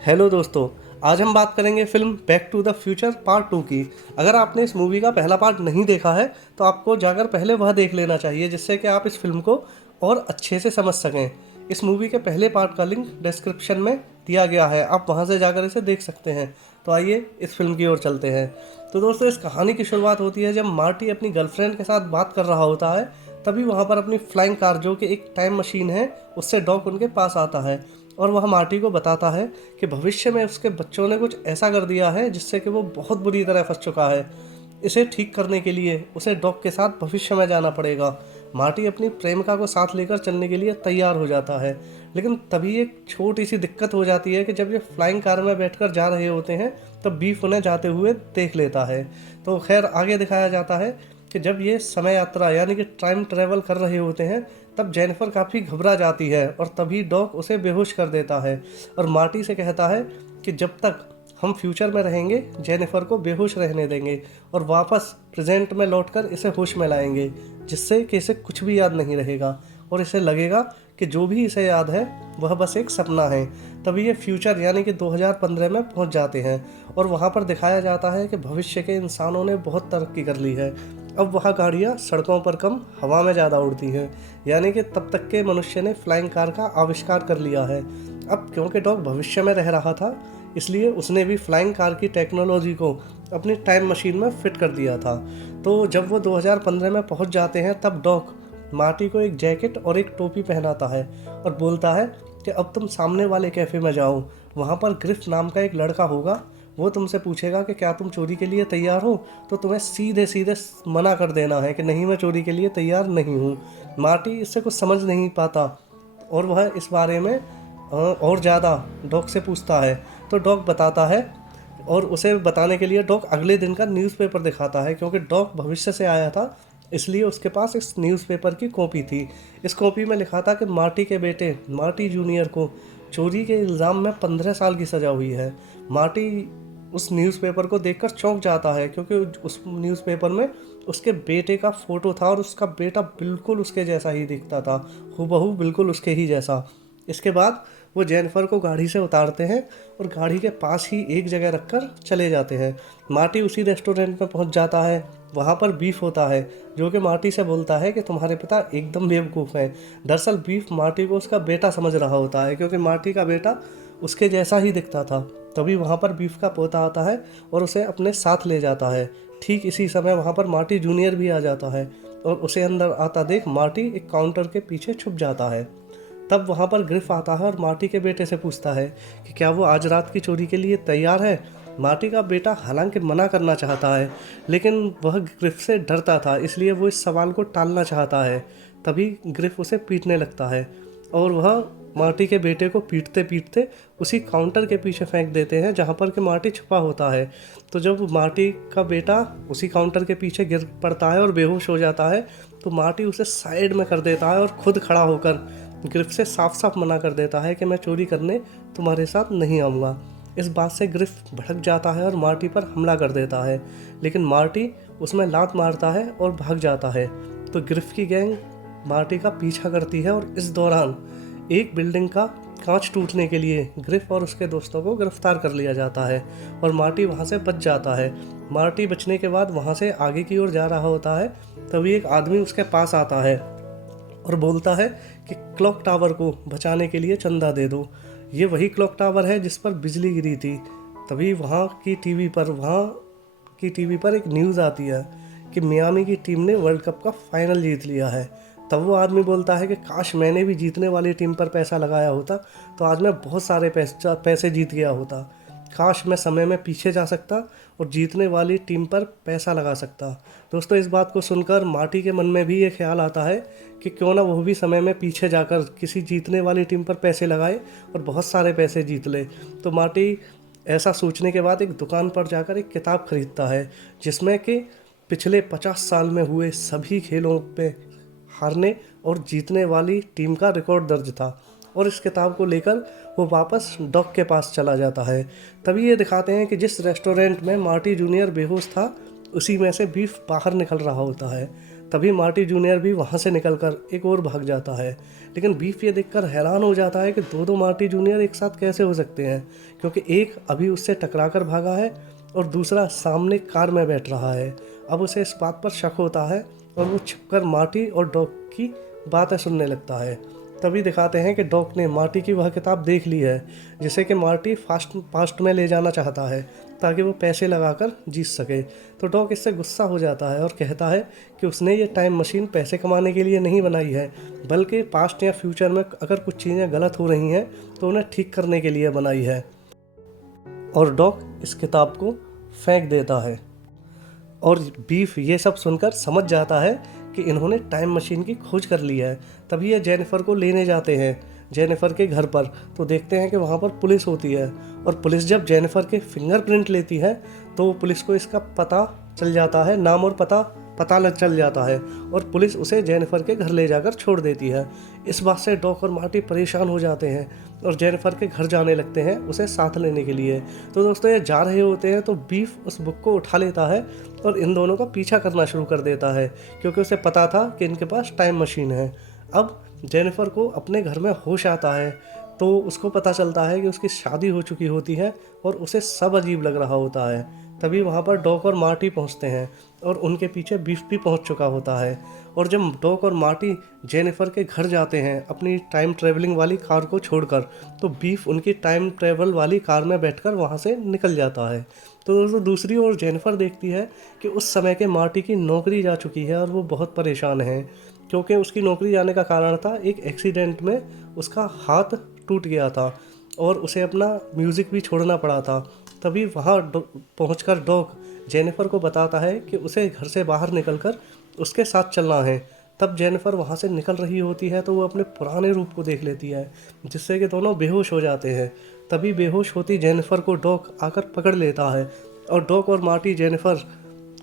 Hello दोस्तों। आज हम बात करेंगे film back to the future part 2 की। अगर आपने इस मूवी का पहला पार्ट नहीं देखा है तो आपको जाकर पहले वह देख लेना चाहिए, जिससे कि आप इस फिल्म को और अच्छे से समझ सकें। इस मूवी के पहले पार्ट का लिंक डिस्क्रिप्शन में दिया गया है, आप वहां से जाकर इसे देख सकते हैं। तो आइए इस फिल्म की ओर चलते हैं। तो दोस्तों, इस कहानी की शुरुआत होती है जब मार्टी अपनी गर्लफ्रेंड के साथ बात कर रहा होता है। तभी वहाँ पर अपनी फ्लाइंग कार, जो कि एक टाइम मशीन है, उससे डॉक उनके पास आता है और वह मार्टी को बताता है कि भविष्य में उसके बच्चों ने कुछ ऐसा कर दिया है जिससे कि वो बहुत बुरी तरह फंस चुका है। इसे ठीक करने के लिए उसे डॉक के साथ भविष्य में जाना पड़ेगा। मार्टी अपनी प्रेमिका को साथ लेकर चलने के लिए तैयार हो जाता है, लेकिन तभी एक छोटी सी दिक्कत हो जाती है कि जब ये फ्लाइंग कार में बैठकर जा रहे होते हैं तब बीफ उन्हें जाते हुए देख लेता है। तो खैर, आगे दिखाया जाता है कि जब ये समय यात्रा यानी कि टाइम ट्रेवल कर रहे होते हैं तब जेनिफर काफ़ी घबरा जाती है और तभी डॉक उसे बेहोश कर देता है और मार्टी से कहता है कि जब तक हम फ्यूचर में रहेंगे जेनिफर को बेहोश रहने देंगे और वापस प्रेजेंट में लौटकर इसे होश में लाएंगे, जिससे कि इसे कुछ भी याद नहीं रहेगा और इसे लगेगा कि जो भी इसे याद है वह बस एक सपना है। तभी ये फ्यूचर यानी कि 2015 में पहुंच जाते हैं और वहां पर दिखाया जाता है कि भविष्य के इंसानों ने बहुत तरक्की कर ली है। अब वह गाड़ियाँ सड़कों पर कम, हवा में ज़्यादा उड़ती हैं, यानी कि तब तक के मनुष्य ने फ्लाइंग कार का आविष्कार कर लिया है। अब क्योंकि डॉग भविष्य में रह रहा था, इसलिए उसने भी फ्लाइंग कार की टेक्नोलॉजी को अपनी टाइम मशीन में फिट कर दिया था। तो जब वो 2015 में पहुंच जाते हैं तब डॉग मार्टी को एक जैकेट और एक टोपी पहनाता है और बोलता है कि अब तुम सामने वाले कैफ़े में जाओ, वहाँ पर ग्रिफ नाम का एक लड़का होगा, वो तुमसे पूछेगा कि क्या तुम चोरी के लिए तैयार हो, तो तुम्हें सीधे सीधे मना कर देना है कि नहीं, मैं चोरी के लिए तैयार नहीं हूँ। मार्टी इससे कुछ समझ नहीं पाता और वह इस बारे में और ज़्यादा डॉग से पूछता है। तो डॉग बताता है और उसे बताने के लिए डॉग अगले दिन का न्यूज़पेपर दिखाता है, क्योंकि डॉग भविष्य से आया था इसलिए उसके पास इस न्यूज़पेपर की कॉपी थी। इस कॉपी में लिखा था कि मार्टी के बेटे मार्टी जूनियर को चोरी के इल्ज़ाम में 15 साल की सज़ा हुई है। मार्टी उस न्यूज़पेपर को देखकर चौंक जाता है, क्योंकि उस न्यूज़पेपर में उसके बेटे का फ़ोटो था और उसका बेटा बिल्कुल उसके जैसा ही दिखता था, हूबहू बिल्कुल उसके ही जैसा। इसके बाद वो जेनिफर को गाड़ी से उतारते हैं और गाड़ी के पास ही एक जगह रखकर चले जाते हैं। मार्टी उसी रेस्टोरेंट में पहुंच जाता है। वहाँ पर बीफ होता है, जो कि मार्टी से बोलता है कि तुम्हारे पिता एकदम बेवकूफ़ हैं। दरअसल बीफ मार्टी को उसका बेटा समझ रहा होता है, क्योंकि मार्टी का बेटा उसके जैसा ही दिखता था। तभी वहाँ पर बीफ का पोता आता है और उसे अपने साथ ले जाता है। ठीक इसी समय वहाँ पर मार्टी जूनियर भी आ जाता है और उसे अंदर आता देख मार्टी एक काउंटर के पीछे छुप जाता है। तब वहाँ पर ग्रिफ आता है और मार्टी के बेटे से पूछता है कि क्या वो आज रात की चोरी के लिए तैयार है। मार्टी का बेटा हालांकि मना करना चाहता है, लेकिन वह ग्रिफ से डरता था, इसलिए वो इस सवाल को टालना चाहता है। तभी ग्रिफ उसे पीटने लगता है और वह मार्टी के बेटे को पीटते पीटते उसी काउंटर के पीछे फेंक देते हैं जहाँ पर कि मार्टी छुपा होता है। तो जब मार्टी का बेटा उसी काउंटर के पीछे गिर पड़ता है और बेहोश हो जाता है तो मार्टी उसे साइड में कर देता है और खुद खड़ा होकर ग्रिफ से साफ साफ मना कर देता है कि मैं चोरी करने तुम्हारे साथ नहीं आऊँगा। इस बात से ग्रिफ भड़क जाता है और मार्टी पर हमला कर देता है, लेकिन मार्टी उसमें लात मारता है और भाग जाता है। तो ग्रिफ की गैंग मार्टी का पीछा करती है और इस दौरान एक बिल्डिंग का कांच टूटने के लिए ग्रिफ और उसके दोस्तों को गिरफ्तार कर लिया जाता है और मार्टी वहां से बच जाता है। मार्टी बचने के बाद वहां से आगे की ओर जा रहा होता है, तभी एक आदमी उसके पास आता है और बोलता है कि क्लॉक टावर को बचाने के लिए चंदा दे दो। ये वही क्लॉक टावर है जिस पर बिजली गिरी थी। तभी वहाँ की टीवी पर एक न्यूज़ आती है कि मियामी की टीम ने वर्ल्ड कप का फाइनल जीत लिया है। तब वो आदमी बोलता है कि काश मैंने भी जीतने वाली टीम पर पैसा लगाया होता तो आज मैं बहुत सारे पैसे जीत गया होता। काश मैं समय में पीछे जा सकता और जीतने वाली टीम पर पैसा लगा सकता। दोस्तों, इस बात को सुनकर मार्टी के मन में भी ये ख्याल आता है कि क्यों ना वो भी समय में पीछे जाकर किसी जीतने वाली टीम पर पैसे लगाए और बहुत सारे पैसे जीत ले। तो मार्टी ऐसा सोचने के बाद एक दुकान पर जाकर एक किताब खरीदता है जिसमें कि पिछले 50 साल में हुए सभी खेलों पे हारने और जीतने वाली टीम का रिकॉर्ड दर्ज था और इस किताब को लेकर वो वापस डॉक के पास चला जाता है। तभी ये दिखाते हैं कि जिस रेस्टोरेंट में मार्टी जूनियर बेहोश था उसी में से बीफ बाहर निकल रहा होता है। तभी मार्टी जूनियर भी वहाँ से निकलकर एक और भाग जाता है। लेकिन बीफ ये देखकर हैरान हो जाता है कि दो मार्टी जूनियर एक साथ कैसे हो सकते हैं, क्योंकि एक अभी उससे टकरा कर भागा है और दूसरा सामने कार में बैठ रहा है। अब उसे इस बात पर शक होता है और वो छिपकर मार्टी और डॉग की बातें सुनने लगता है। तभी दिखाते हैं कि डॉग ने मार्टी की वह किताब देख ली है जिसे कि मार्टी पास्ट में ले जाना चाहता है ताकि वो पैसे लगाकर जीत सके। तो डॉग इससे गुस्सा हो जाता है और कहता है कि उसने ये टाइम मशीन पैसे कमाने के लिए नहीं बनाई है, बल्कि पास्ट या फ्यूचर में अगर कुछ चीज़ें गलत हो रही हैं तो उन्हें ठीक करने के लिए बनाई है। और डॉग इस किताब को फेंक देता है और बीफ ये सब सुनकर समझ जाता है कि इन्होंने टाइम मशीन की खोज कर ली है। तभी ये जेनिफर को लेने जाते हैं जेनिफर के घर पर। तो देखते हैं कि वहाँ पर पुलिस होती है और पुलिस जब जेनिफर के फिंगरप्रिंट लेती है तो पुलिस को इसका पता चल जाता है, नाम और पता चल जाता है और पुलिस उसे जेनिफर के घर ले जाकर छोड़ देती है। इस बात से डॉक और मार्टी परेशान हो जाते हैं और जेनिफर के घर जाने लगते हैं उसे साथ लेने के लिए। तो दोस्तों ये जा रहे होते हैं तो बीफ उस बुक को उठा लेता है और इन दोनों का पीछा करना शुरू कर देता है, क्योंकि उसे पता था कि इनके पास टाइम मशीन है। अब जेनिफर को अपने घर में होश आता है तो उसको पता चलता है कि उसकी शादी हो चुकी होती है और उसे सब अजीब लग रहा होता है। तभी वहाँ पर डॉक और मार्टी पहुँचते हैं और उनके पीछे बीफ भी पहुँच चुका होता है। और जब डॉक और मार्टी जेनिफर के घर जाते हैं अपनी टाइम ट्रेवलिंग वाली कार को छोड़कर, तो बीफ उनकी टाइम ट्रेवल वाली कार में बैठकर वहाँ से निकल जाता है। तो दोस्तों दूसरी ओर जेनिफर देखती है कि उस समय के मार्टी की नौकरी जा चुकी है और वो बहुत परेशान है, क्योंकि उसकी नौकरी जाने का कारण था एक एक्सीडेंट में उसका हाथ टूट गया था और उसे अपना म्यूज़िक भी छोड़ना पड़ा था। तभी वहाँ पहुँचकर डॉक जेनिफर को बताता है कि उसे घर से बाहर निकलकर उसके साथ चलना है। तब जेनिफर वहाँ से निकल रही होती है तो वो अपने पुराने रूप को देख लेती है, जिससे कि दोनों बेहोश हो जाते हैं। तभी बेहोश होती जेनिफर को डॉक आकर पकड़ लेता है और डॉक और मार्टी जेनिफर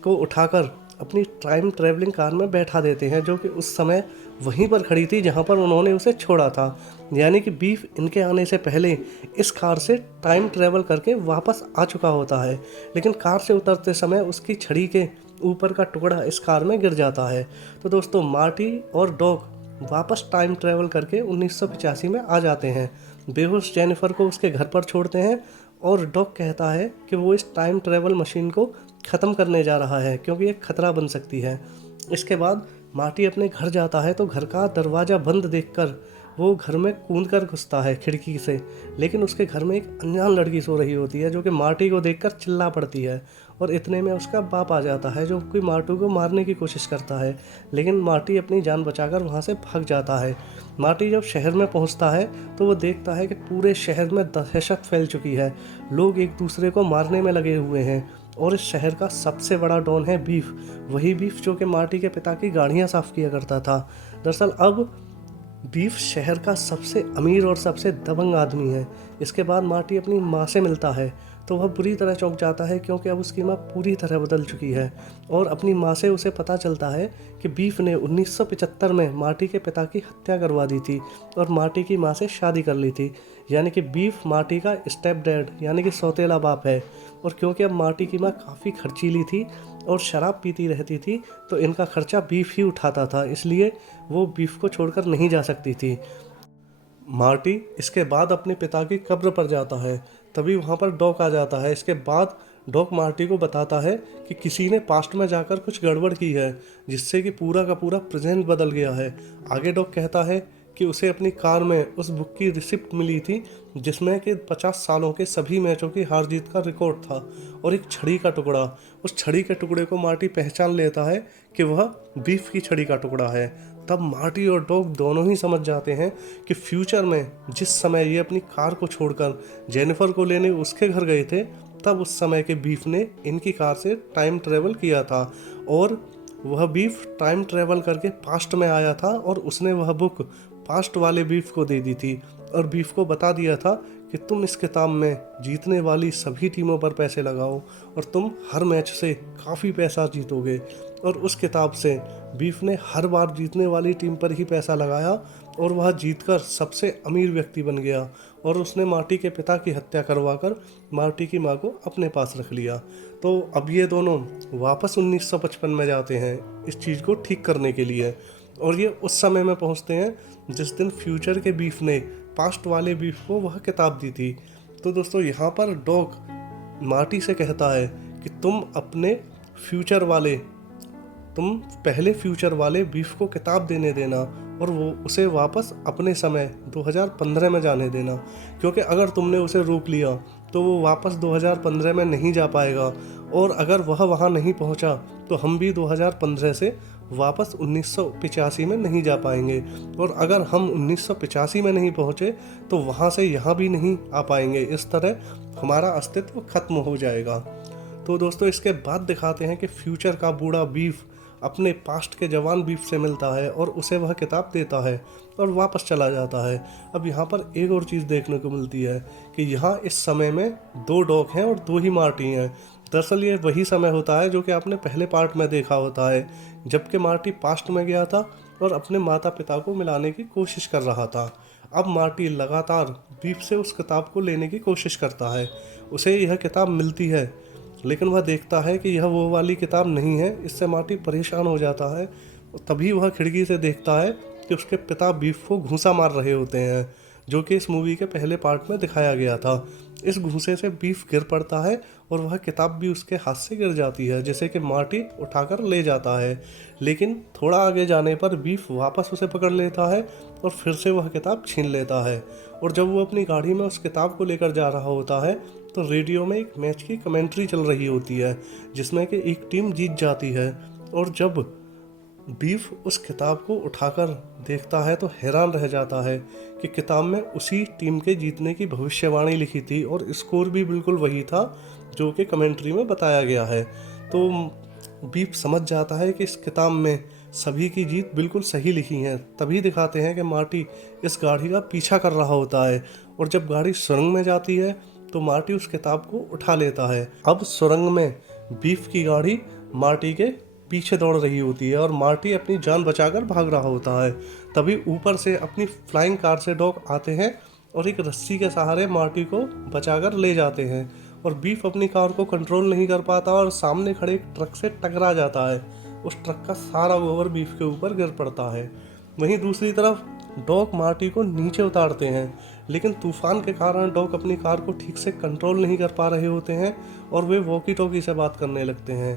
को उठाकर अपनी टाइम ट्रैवलिंग कार में बैठा देते हैं, जो कि उस समय वहीं पर खड़ी थी जहां पर उन्होंने उसे छोड़ा था। यानी कि बीफ इनके आने से पहले इस कार से टाइम ट्रैवल करके वापस आ चुका होता है, लेकिन कार से उतरते समय उसकी छड़ी के ऊपर का टुकड़ा इस कार में गिर जाता है। तो दोस्तों मार्टी और डॉग वापस टाइम ट्रैवल करके 1985 में आ जाते हैं। बेहोश जेनिफर को उसके घर पर छोड़ते हैं और डॉग कहता है कि वो इस टाइम ट्रैवल मशीन को ख़त्म करने जा रहा है क्योंकि ये खतरा बन सकती है। इसके बाद मार्टी अपने घर जाता है तो घर का दरवाज़ा बंद देखकर वो घर में कूद कर घुसता है खिड़की से, लेकिन उसके घर में एक अनजान लड़की सो रही होती है जो कि मार्टी को देखकर चिल्ला पड़ती है और इतने में उसका बाप आ जाता है जो कि मार्टी को मारने की कोशिश करता है, लेकिन मार्टी अपनी जान बचाकर वहाँ से भाग जाता है। मार्टी जब शहर में पहुँचता है तो वो देखता है कि पूरे शहर में दहशत फैल चुकी है, लोग एक दूसरे को मारने में लगे हुए हैं और इस शहर का सबसे बड़ा डॉन है बीफ, वही बीफ जो कि मार्टी के पिता की गाड़ियाँ साफ़ किया करता था। दरअसल अब बीफ शहर का सबसे अमीर और सबसे दबंग आदमी है। इसके बाद मार्टी अपनी माँ से मिलता है तो वह बुरी तरह चौंक जाता है क्योंकि अब उसकी माँ पूरी तरह बदल चुकी है और अपनी माँ से उसे पता चलता है कि बीफ ने 1975 में मार्टी के पिता की हत्या करवा दी थी और मार्टी की माँ से शादी कर ली थी। यानी कि बीफ मार्टी का स्टेप डैड यानी कि सौतेला बाप है। और क्योंकि अब मार्टी की माँ काफ़ी खर्चीली थी और शराब पीती रहती थी तो इनका खर्चा बीफ ही उठाता था, इसलिए वो बीफ को छोड़कर नहीं जा सकती थी। मार्टी इसके बाद अपने पिता की कब्र पर जाता है, तभी वहाँ पर डॉक आ जाता है। इसके बाद डॉक मार्टी को बताता है कि किसी ने पास्ट में जाकर कुछ गड़बड़ की है जिससे कि पूरा का पूरा प्रेजेंट बदल गया है। आगे डॉक कहता है कि उसे अपनी कार में उस बुक की रिसिप्ट मिली थी जिसमें कि 50 सालों के सभी मैचों की हार जीत का रिकॉर्ड था और एक छड़ी का टुकड़ा। उस छड़ी के टुकड़े को मार्टी पहचान लेता है कि वह बीफ की छड़ी का टुकड़ा है। तब मार्टी और डॉग दोनों ही समझ जाते हैं कि फ्यूचर में जिस समय ये अपनी कार को छोड़कर जेनिफर को लेने उसके घर गए थे, तब उस समय के बीफ ने इनकी कार से टाइम ट्रेवल किया था और वह बीफ टाइम ट्रेवल करके पास्ट में आया था और उसने वह बुक पास्ट वाले बीफ को दे दी थी और बीफ को बता दिया था कि तुम इस किताब में जीतने वाली सभी टीमों पर पैसे लगाओ और तुम हर मैच से काफ़ी पैसा जीतोगे। और उस किताब से बीफ ने हर बार जीतने वाली टीम पर ही पैसा लगाया और वह जीतकर सबसे अमीर व्यक्ति बन गया और उसने मार्टी के पिता की हत्या करवाकर मार्टी की माँ को अपने पास रख लिया। तो अब ये दोनों वापस 1955 में जाते हैं इस चीज़ को ठीक करने के लिए, और ये उस समय में पहुंचते हैं जिस दिन फ्यूचर के बीफ ने पास्ट वाले बीफ को वह किताब दी थी। तो दोस्तों यहाँ पर डॉग मार्टी से कहता है कि तुम पहले फ्यूचर वाले बीफ को किताब देने देना और वो उसे वापस अपने समय 2015 में जाने देना, क्योंकि अगर तुमने उसे रोक लिया तो वो वापस 2015 में नहीं जा पाएगा, और अगर वह वहाँ नहीं पहुँचा तो हम भी 2015 से वापस 1985 में नहीं जा पाएंगे, और अगर हम 1985 में नहीं पहुँचे तो वहाँ से यहाँ भी नहीं आ पाएंगे। इस तरह हमारा अस्तित्व खत्म हो जाएगा। तो दोस्तों इसके बाद दिखाते हैं कि फ्यूचर का बूढ़ा बीफ अपने पास्ट के जवान बीफ से मिलता है और उसे वह किताब देता है और वापस चला जाता है। अब यहाँ पर एक और चीज़ देखने को मिलती है कि यहाँ इस समय में 2 डॉग हैं और 2 ही मार्टी हैं। दरअसल ये वही समय होता है जो कि आपने पहले पार्ट में देखा होता है, जबकि मार्टी पास्ट में गया था और अपने माता पिता को मिलाने की कोशिश कर रहा था। अब मार्टी लगातार बीफ से उस किताब को लेने की कोशिश करता है। उसे यह किताब मिलती है, लेकिन वह देखता है कि यह वो वाली किताब नहीं है। इससे मार्टी परेशान हो जाता है। तभी वह खिड़की से देखता है कि उसके पिता बीफ को घूंसा मार रहे होते हैं, जो कि इस मूवी के पहले पार्ट में दिखाया गया था। इस घूंसे से बीफ गिर पड़ता है और वह किताब भी उसके हाथ से गिर जाती है, जिसे कि मार्टी उठाकर ले जाता है। लेकिन थोड़ा आगे जाने पर बीफ वापस उसे पकड़ लेता है और फिर से वह किताब छीन लेता है। और जब वो अपनी गाड़ी में उस किताब को लेकर जा रहा होता है तो रेडियो में एक मैच की कमेंट्री चल रही होती है, जिसमें कि एक टीम जीत जाती है। और जब बीफ उस किताब को उठाकर देखता है तो हैरान रह जाता है कि किताब में उसी टीम के जीतने की भविष्यवाणी लिखी थी और स्कोर भी बिल्कुल वही था जो कि कमेंट्री में बताया गया है। तो बीफ समझ जाता है कि इस किताब में सभी की जीत बिल्कुल सही लिखी है। तभी दिखाते हैं कि मार्टी इस गाड़ी का पीछा कर रहा होता है, और जब गाड़ी सुरंग में जाती है तो मार्टी उस किताब को उठा लेता है। अब सुरंग में बीफ की गाड़ी मार्टी के पीछे दौड़ रही होती है और मार्टी अपनी जान बचाकर भाग रहा होता है। तभी ऊपर से अपनी फ्लाइंग कार से डॉग आते हैं और एक रस्सी के सहारे मार्टी को बचाकर ले जाते हैं, और बीफ अपनी कार को कंट्रोल नहीं कर पाता और सामने खड़े एक ट्रक से टकरा जाता है। उस ट्रक का सारा गोबर बीफ के ऊपर गिर पड़ता है। वहीं दूसरी तरफ डॉग मार्टी को नीचे उतारते हैं, लेकिन तूफान के कारण डॉग अपनी कार को ठीक से कंट्रोल नहीं कर पा रहे होते हैं और वे वॉकी टॉकी से बात करने लगते हैं।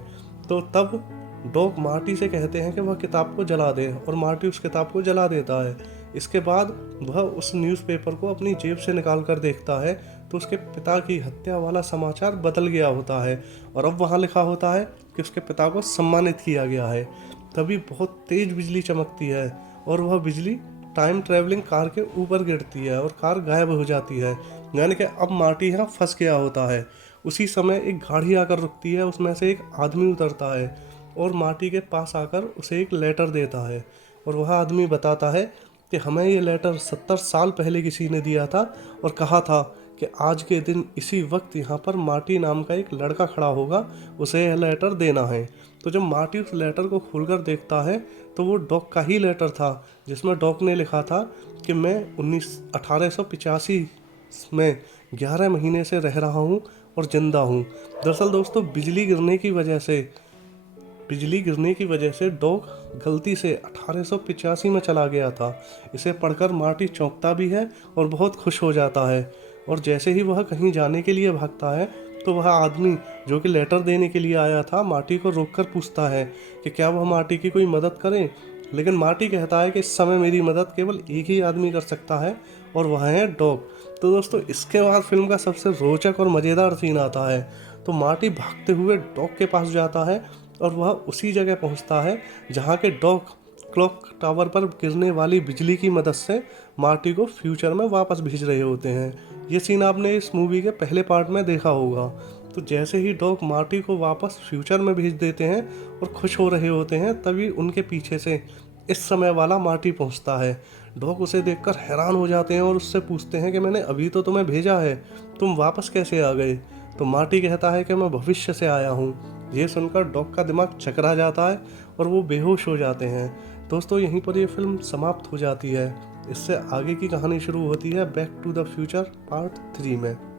तो तब डॉग मार्टी से कहते हैं कि वह किताब को जला दे, और मार्टी उस किताब को जला देता है। इसके बाद वह उस न्यूज़पेपर को अपनी जेब से निकाल कर देखता है तो उसके पिता की हत्या वाला समाचार बदल गया होता है, और अब वहाँ लिखा होता है कि उसके पिता को सम्मानित किया गया है। तभी बहुत तेज बिजली चमकती है और वह बिजली टाइम ट्रैवलिंग कार के ऊपर गिरती है और कार गायब हो जाती है। यानी कि अब मार्टी यहाँ फंस गया होता है। उसी समय एक गाड़ी आकर रुकती है, उसमें से एक आदमी उतरता है और मार्टी के पास आकर उसे एक लेटर देता है, और वह आदमी बताता है कि हमें ये लेटर 70 साल पहले किसी ने दिया था और कहा था कि आज के दिन इसी वक्त यहाँ पर मार्टी नाम का एक लड़का खड़ा होगा, उसे यह लेटर देना है। तो जब मार्टी उस लेटर को खोलकर देखता है तो वो डॉग का ही लेटर था, जिसमें डॉग ने लिखा था कि मैं 1885 में 11 महीने से रह रहा हूँ और जिंदा हूँ। दरअसल दोस्तों बिजली गिरने की वजह से डॉग गलती से 1885 में चला गया था। इसे पढ़कर मार्टी चौंकता भी है और बहुत खुश हो जाता है, और जैसे ही वह कहीं जाने के लिए भागता है तो वह आदमी जो कि लेटर देने के लिए आया था मार्टी को रोककर पूछता है कि क्या वह मार्टी की कोई मदद करे। लेकिन मार्टी कहता है कि इस समय मेरी मदद केवल एक ही आदमी कर सकता है, और वह है डॉग। तो दोस्तों इसके बाद फिल्म का सबसे रोचक और मज़ेदार सीन आता है। तो मार्टी भागते हुए डॉग के पास जाता है और वह उसी जगह पहुंचता है जहां के डॉग क्लॉक टावर पर गिरने वाली बिजली की मदद से मार्टी को फ्यूचर में वापस भेज रहे होते हैं। ये सीन आपने इस मूवी के पहले पार्ट में देखा होगा। तो जैसे ही डॉग मार्टी को वापस फ्यूचर में भेज देते हैं और खुश हो रहे होते हैं, तभी उनके पीछे से इस समय वाला मार्टी पहुंचता है। डॉग उसे देखकर हैरान हो जाते हैं और उससे पूछते हैं कि मैंने अभी तो तुम्हें भेजा है, तुम वापस कैसे आ गए। तो मार्टी कहता है कि मैं भविष्य से आया हूँ। ये सुनकर डॉग का दिमाग चकरा जाता है और वो बेहोश हो जाते हैं। दोस्तों, यहीं पर ये फिल्म समाप्त हो जाती है। इससे आगे की कहानी शुरू होती है back to the future part 3 में।